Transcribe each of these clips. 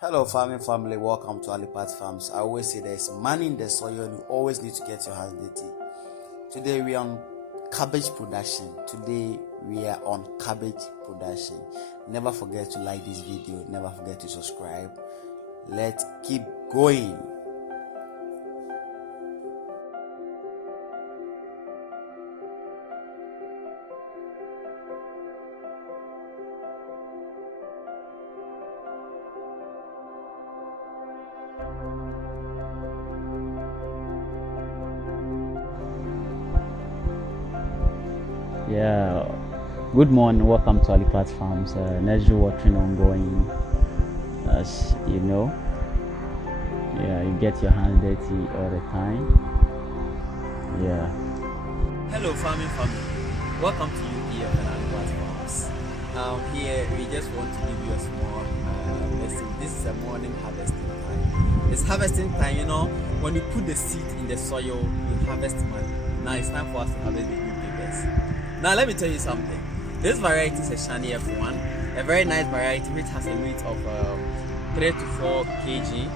Hello farming family, welcome to Alipat Farms. I always say there's money in the soil and you always need to get your hands dirty. Today we are on cabbage production. Never forget to like this video, never forget to subscribe. Let's keep going. Yeah, good morning, welcome to Alipat Farms. Nursery watering ongoing, as you know. Yeah, you get your hands dirty all the time. Yeah. Hello farming family, welcome to UPF and Alipat Farms. Here we just want to give you a small message. This is a morning harvesting time. It's harvesting time, you know, when you put the seed in the soil, you harvest money. Now it's time for us to harvest the green papers. Now let me tell you something. This variety is a shiny F1, a very nice variety which has a weight of 3 to 4 kg.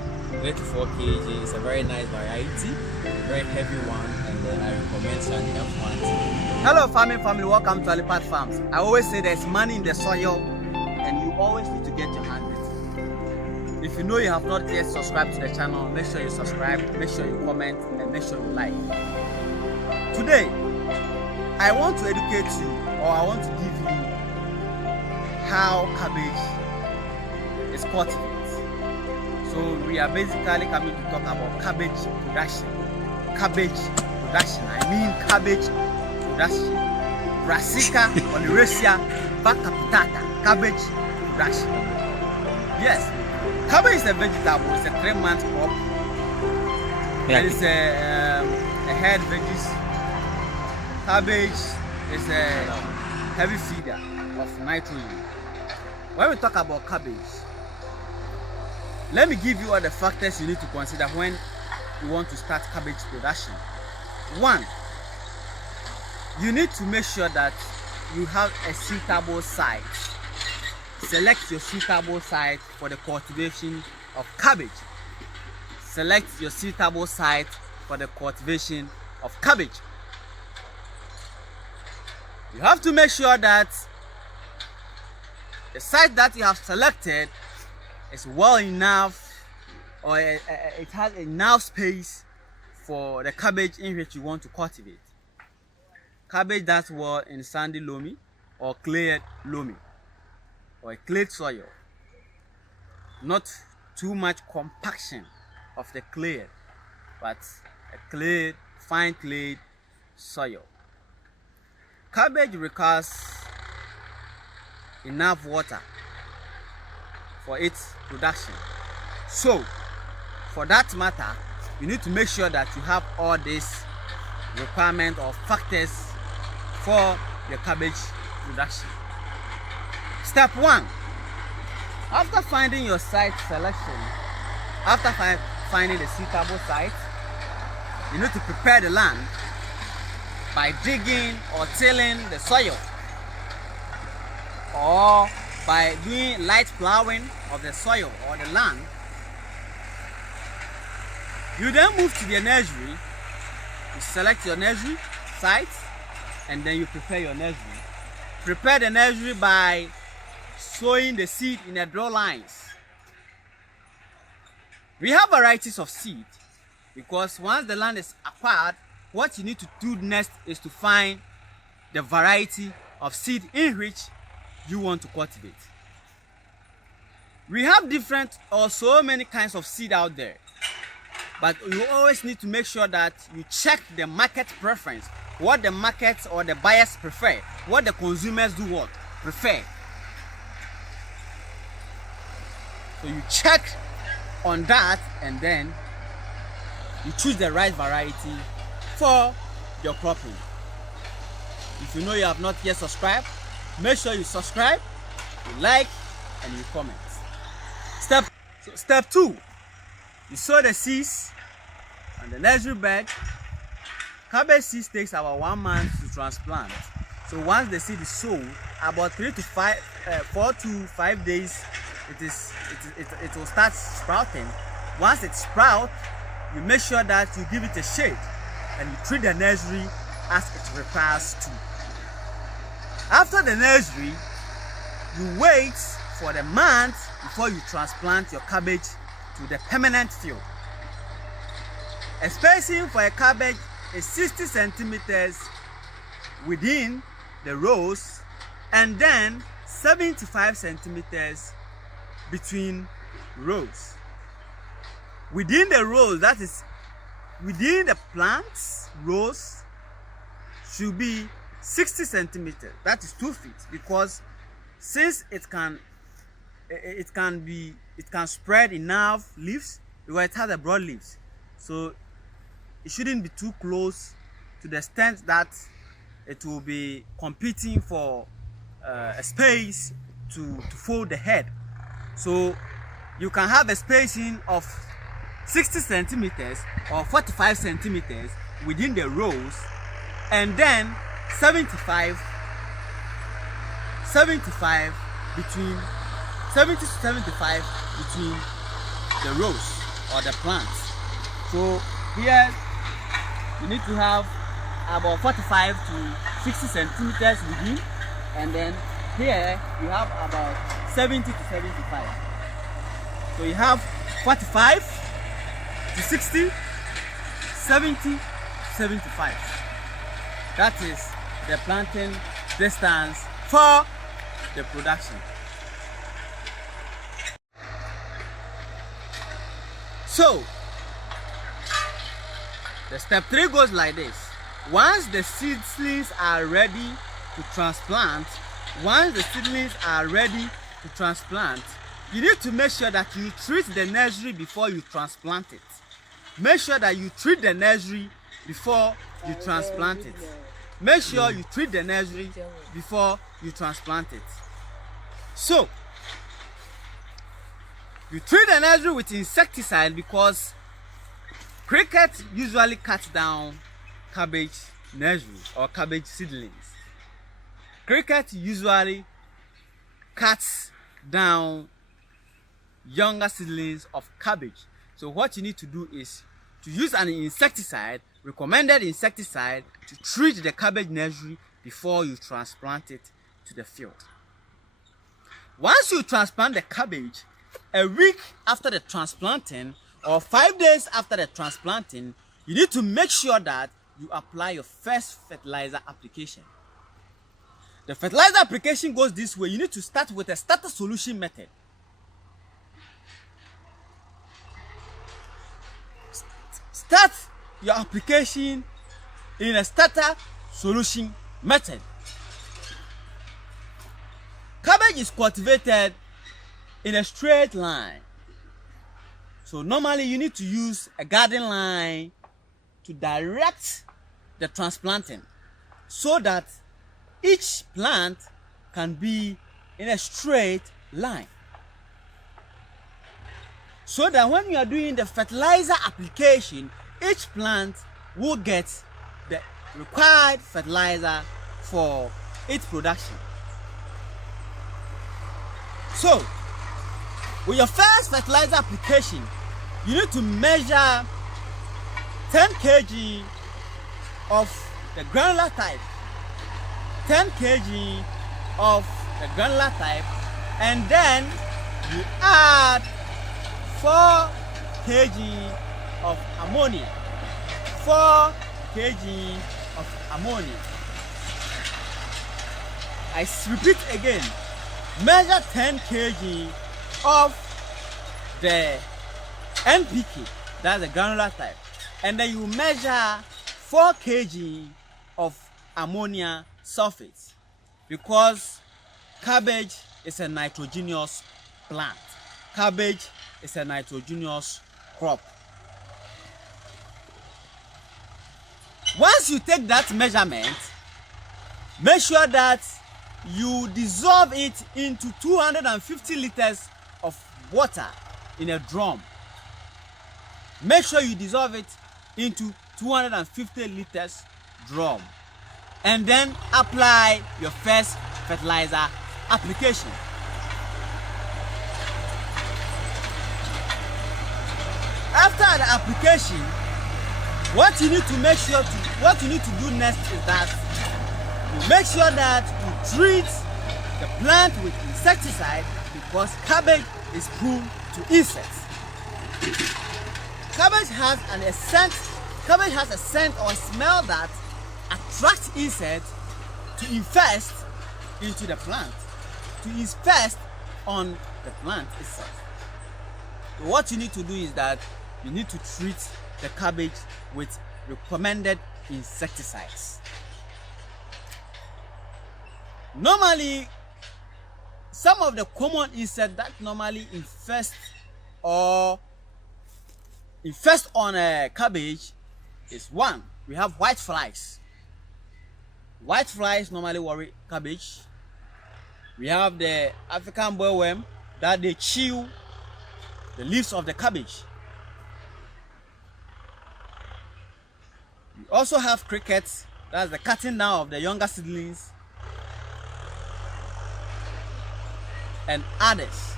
3 to 4 kg is a very nice variety, a very heavy one, and then I recommend shiny F1. Hello farming family, welcome to Alipat Farms. I always say there's money in the soil and you always need to get your hands dirty. If you know you have not yet subscribed to the channel, make sure you subscribe, make sure you comment, and make sure you like. Today, I want to educate you, or I want to give you how cabbage is cultivated. So we are basically coming to talk about cabbage production. Cabbage production, I mean cabbage production. Brassica, Varieties, cabbage production. Yes, cabbage is a vegetable, it's a 3-month crop. Yeah. It's a head veggies. Cabbage is a heavy feeder of nitrogen. When we talk about cabbage, let me give you all the factors you need to consider when you want to start cabbage production. 1, you need to make sure that you have a suitable site. Select your suitable site for the cultivation of cabbage. Select your suitable site for the cultivation of cabbage. You have to make sure that the site that you have selected is well enough, or it has enough space for the cabbage in which you want to cultivate. Cabbage does well in sandy loamy or clayed loamy or a clay soil. Not too much compaction of the clay, but a clay, fine clay soil. Cabbage requires enough water for its production. So, for that matter, you need to make sure that you have all these requirements or factors for your cabbage production. Step 1. After finding your site selection, after finding the suitable site, you need to prepare the land by digging or tilling the soil, or by doing light plowing of the soil or the land. You then move to the nursery. You select your nursery site and then you prepare your nursery. Prepare the nursery by sowing the seed in the draw lines. We have varieties of seed because once the land is acquired, what you need to do next is to find the variety of seed in which you want to cultivate. We have different or so many kinds of seed out there, but you always need to make sure that you check the market preference, what the markets or the buyers prefer, what the consumers prefer. So you check on that and then you choose the right variety for your cropping. If you know you have not yet subscribed, make sure you subscribe, you like, and you comment. Step 2, you sow the seeds on the nursery bed. Cabbage seeds takes about 1 month to transplant. So once the seed is sown, about 4 to 5 days it will start sprouting. Once it sprouts, you make sure that you give it a shade and you treat the nursery as it requires to. After the nursery, you wait for the month before you transplant your cabbage to the permanent field. A spacing for a cabbage is 60 centimeters within the rows and then 75 centimeters between rows. Within the rows, that is within the plant's rows, should be 60 centimeters. That is 2 feet, because since it can spread enough leaves, because it has a broad leaves, so it shouldn't be too close to the extent that it will be competing for a space to fold the head. So you can have a spacing of 60 centimeters or 45 centimeters within the rows, and then 75 between 70 to 75 between the rows or the plants. So here you need to have about 45 to 60 centimeters within, and then here you have about 70 to 75. So you have 45 to 60, 70, 75. That is the planting distance for the production. So the step 3 goes like this. Once the seedlings are ready to transplant, you need to make sure that you treat the nursery before you transplant it. Make sure that you treat the nursery before you transplant it. Make sure you treat the nursery before you transplant it. So, you treat the nursery with insecticide because cricket usually cuts down cabbage nursery or cabbage seedlings. Cricket usually cuts down younger seedlings of cabbage. So what you need to do is to use an insecticide, recommended insecticide, to treat the cabbage nursery before you transplant it to the field. Once you transplant the cabbage, a week after the transplanting or 5 days after the transplanting, you need to make sure that you apply your first fertilizer application. The fertilizer application goes this way. You need to start with a starter solution method. Start your application in a starter solution method. Cabbage is cultivated in a straight line. So normally you need to use a garden line to direct the transplanting so that each plant can be in a straight line. So that when you are doing the fertilizer application, each plant will get the required fertilizer for its production. So, with your first fertilizer application, you need to measure 10 kg of the granular type, 10 kg of the granular type, and then you add 4 kg of ammonia, 4 kg of ammonia. I repeat again, measure 10 kg of the NPK, that's the granular type, and then you measure 4 kg of ammonia sulfate, because cabbage is a nitrogenous plant. Cabbage is a nitrogenous crop. Once you take that measurement, make sure that you dissolve it into 250 liters of water in a drum. Make sure you dissolve it into 250 liters drum, and then apply your first fertilizer application. after the application, what you need to do next is that you make sure that you treat the plant with insecticide, because cabbage is prone to insects. Cabbage has a scent or smell that attracts insects to infest into the plant, to infest on the plant itself. So what you need to do is that you need to treat the cabbage with recommended insecticides. Normally, some of the common insects that normally infest on a cabbage is one, we have white flies. White flies normally worry cabbage. We have the African bollworm that they chew the leaves of the cabbage. We also have crickets, that's the cutting down of the younger seedlings, and others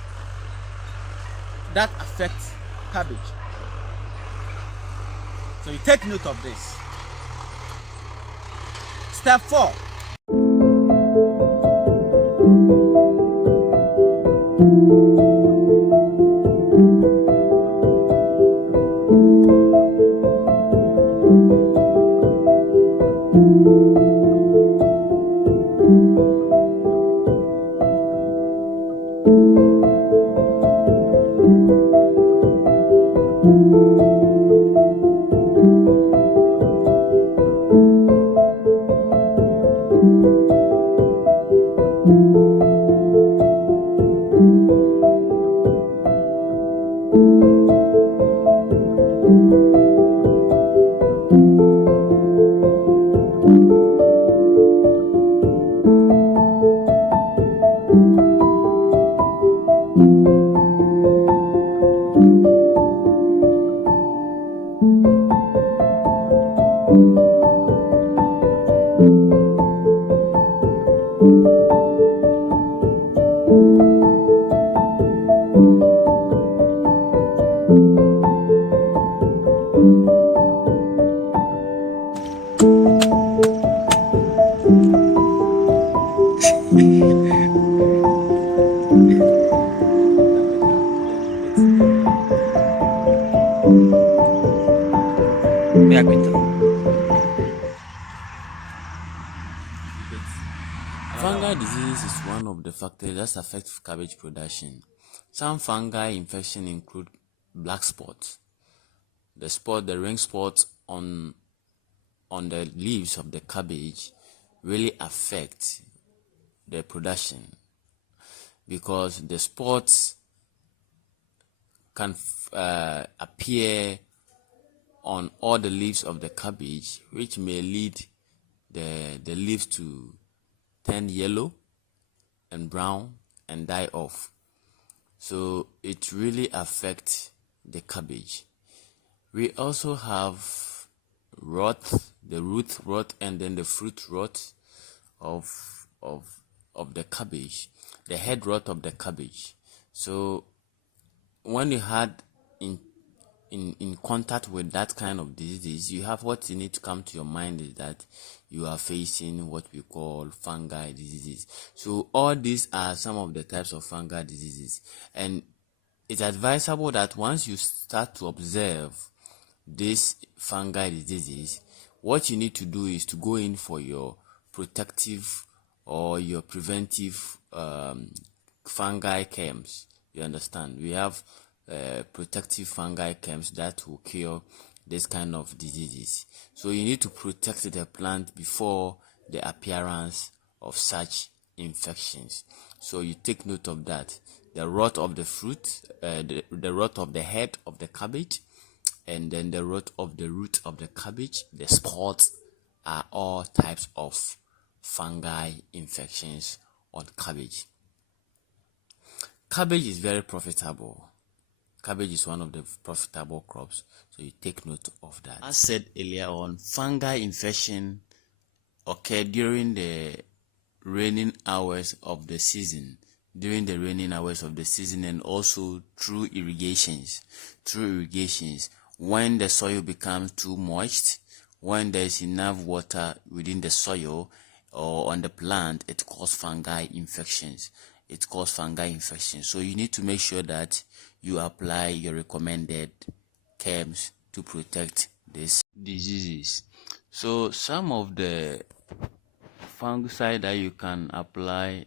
that affect cabbage. So you take note of this. Step 4. Fungal disease is one of the factors that affect cabbage production. Some fungal infections include black spot. The ring spot on the leaves of the cabbage really affect the production, because the spots can appear on all the leaves of the cabbage, which may lead the leaves to turn yellow and brown and die off. So it really affects the cabbage. We also have rot, the root rot, and then the fruit rot of the cabbage, the head rot of the cabbage. So when you had in contact with that kind of disease, you have what you need to come to your mind is that you are facing what we call fungal diseases. So all these are some of the types of fungal diseases, and it's advisable that once you start to observe these fungal diseases, what you need to do is to go in for your protective or your preventive fungal camps. You understand? We have protective fungal camps that will cure this kind of diseases. So you need to protect the plant before the appearance of such infections. So you take note of that. The rot of the fruit, the rot of the head of the cabbage, and then the rot of the root of the cabbage, the spots, are all types of fungal infections on cabbage. Cabbage is very profitable. Cabbage is one of the profitable crops, so you take note of that. As said earlier on, fungal infection occur during the raining hours of the season, during the raining hours of the season, and also through irrigations. When the soil becomes too moist, when there is enough water within the soil or on the plant, it causes fungi infections. So you need to make sure that you apply your recommended chems to protect these diseases. So some of the fungicide that you can apply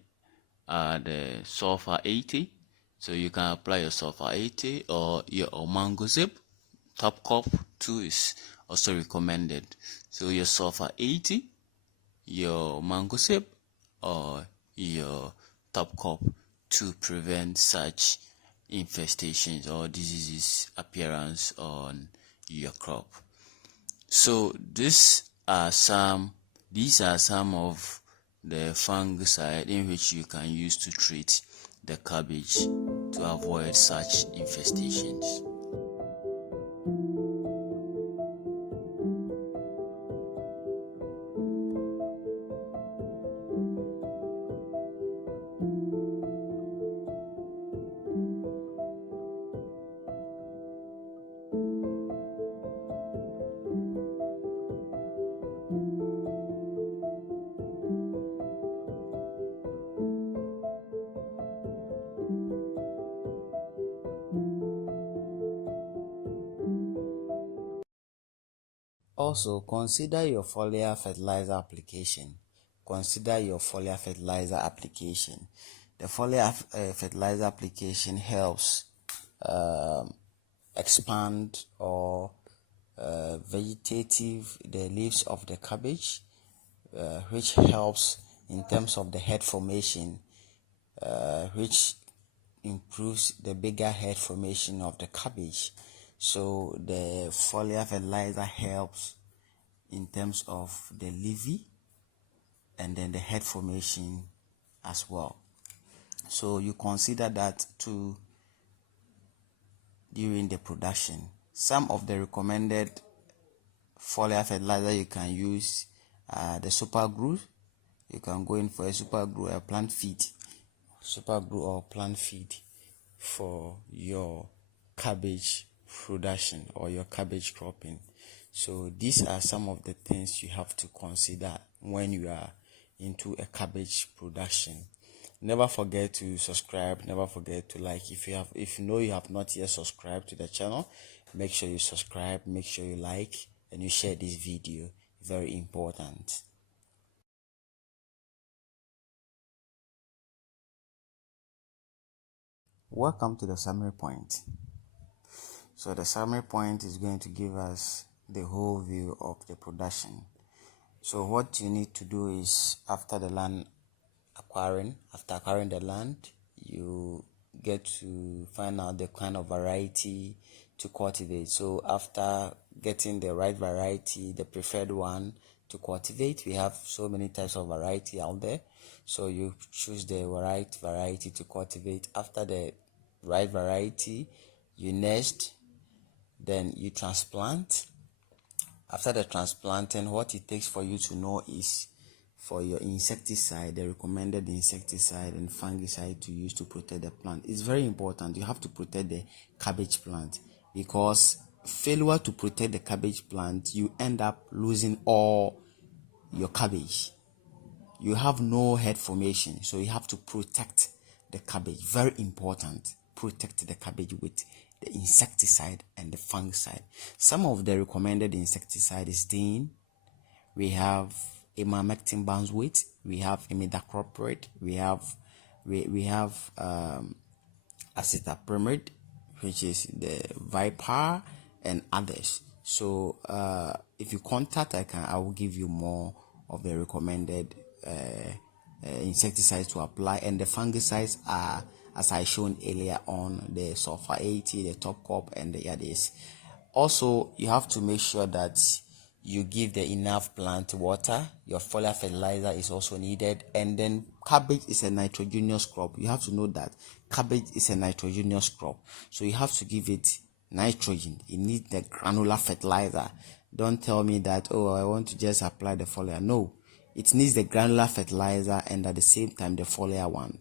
are the sulfur 80. So you can apply your sulfur 80 or your mango zip. Top crop 2 is also recommended. So your sulfur 80, your mango zip, or your top crop to prevent such infestations or diseases appearance on your crop. So these are some of the fungicide in which you can use to treat the cabbage to avoid such infestations. Also, consider your foliar fertilizer application. The foliar fertilizer application helps expand or vegetative the leaves of the cabbage, which helps in terms of the head formation, which improves the bigger head formation of the cabbage. So the foliar fertilizer helps in terms of the leafy and then the head formation as well. So you consider that too during the production. Some of the recommended foliar fertilizer you can use the super glue. You can go in for a super glue or plant feed for your cabbage production or your cabbage cropping. So these are some of the things you have to consider when you are into a cabbage production. Never forget to subscribe, never forget to like. If you know you have not yet subscribed to the channel, make sure you subscribe, make sure you like, and you share this video. Very important. Welcome to the summary point. So the summary point is going to give us the whole view of the production. So what you need to do is, after acquiring the land, you get to find out the kind of variety to cultivate. So after getting the right variety, the preferred one to cultivate, we have so many types of variety out there. So you choose the right variety to cultivate. After the right variety, you nest, then you transplant. After the transplanting, what it takes for you to know is for your insecticide, the recommended insecticide and fungicide to use to protect the plant. It's very important. You have to protect the cabbage plant, because failure to protect the cabbage plant, you end up losing all your cabbage. You have no head formation, so you have to protect the cabbage. Very important. Protect the cabbage with the insecticide and the fungicide. Some of the recommended insecticide is Dean. We have imamectin benzoate. We have imidacloprid. We have acetoprimid, which is the Viper, and others. So if you contact, I will give you more of the recommended insecticides to apply, and the fungicides are, as I shown earlier on, the sulfur 80, the top crop, and the others. Also, you have to make sure that you give the enough plant water. Your foliar fertilizer is also needed. And then cabbage is a nitrogenous crop. You have to know that cabbage is a nitrogenous crop, so you have to give it nitrogen. You need the granular fertilizer. Don't tell me that, oh, I want to just apply the foliar. No, it needs the granular fertilizer and at the same time the foliar one.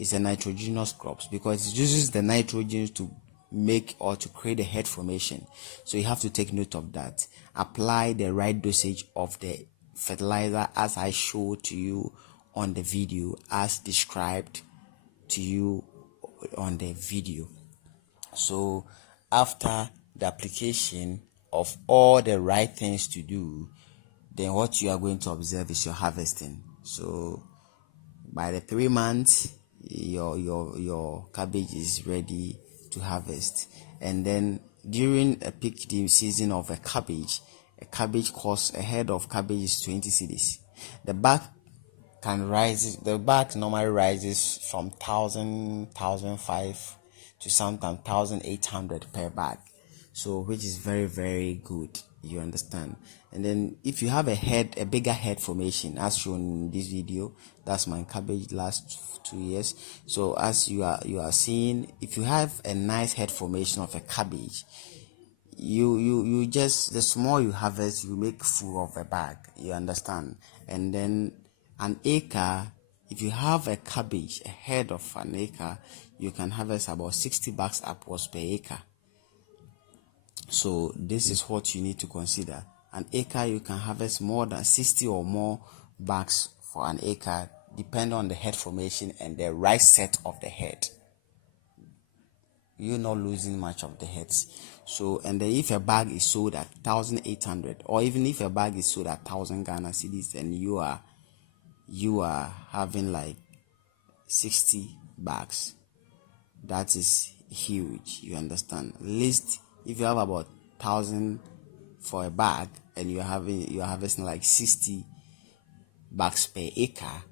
is a nitrogenous crops because it uses the nitrogen to make or to create a head formation. So you have to take note of that. Apply the right dosage of the fertilizer as I showed to you on the video, as described to you on the video. So after the application of all the right things to do, then what you are going to observe is your harvesting. So by the 3 months, your cabbage is ready to harvest. And then during a peak season of a cabbage costs, a head of cabbage is 20 cedis. The bag normally rises from 1,005 to sometimes 1,800 per bag. So which is very, very good, you understand. And then if you have a bigger head formation as shown in this video, that's my cabbage last 2 years. So as you are seeing, if you have a nice head formation of a cabbage, you just, the small you harvest, you make full of a bag, you understand. And then an acre, if you have a cabbage, a head of an acre, you can harvest about 60 bags upwards per acre. So this is what you need to consider. An acre, you can harvest more than 60 or more bags for an acre, depending on the head formation and the right set of the head. You're not losing much of the heads. So, and then if a bag is sold at 1,800, or even if a bag is sold at 1,000 Ghana cedis, and you are having like 60 bags, that is huge, you understand. At least if you have about 1,000 for a bag and you're harvesting like 60 bags per acre,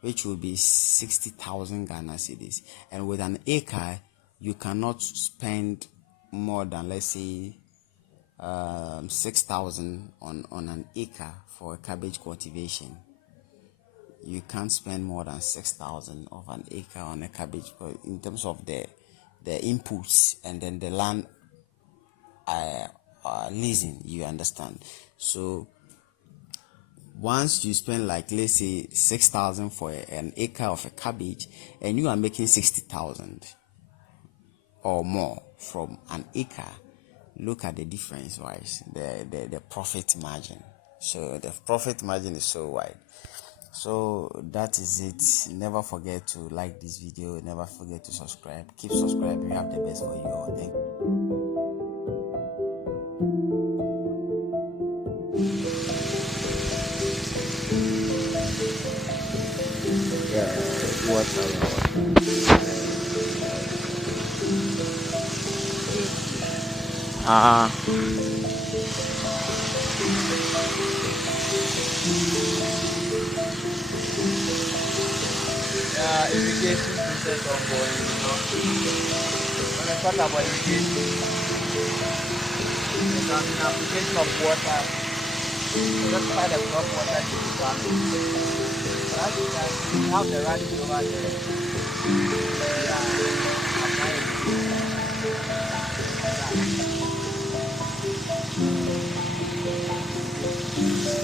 which will be 60,000 Ghana cedis. And with an acre, you cannot spend more than, let's say, 6,000 on an acre for a cabbage cultivation. You can't spend more than 6,000 of an acre on a cabbage in terms of the inputs and then the land leasing, you understand. So once you spend like, let's say, 6,000 for an acre of a cabbage, and you are making 60,000 or more from an acre, look at the difference, right? The profit margin. So the profit margin is so wide. So that is it. Never forget to like this video. Never forget to subscribe. Keep subscribing. We have the best for you all. Thank you. Irrigation process ongoing, When I talk about irrigation, there's an application of water. Just by the crop water to the farming. But as you can see, we have the radish over there. We are applying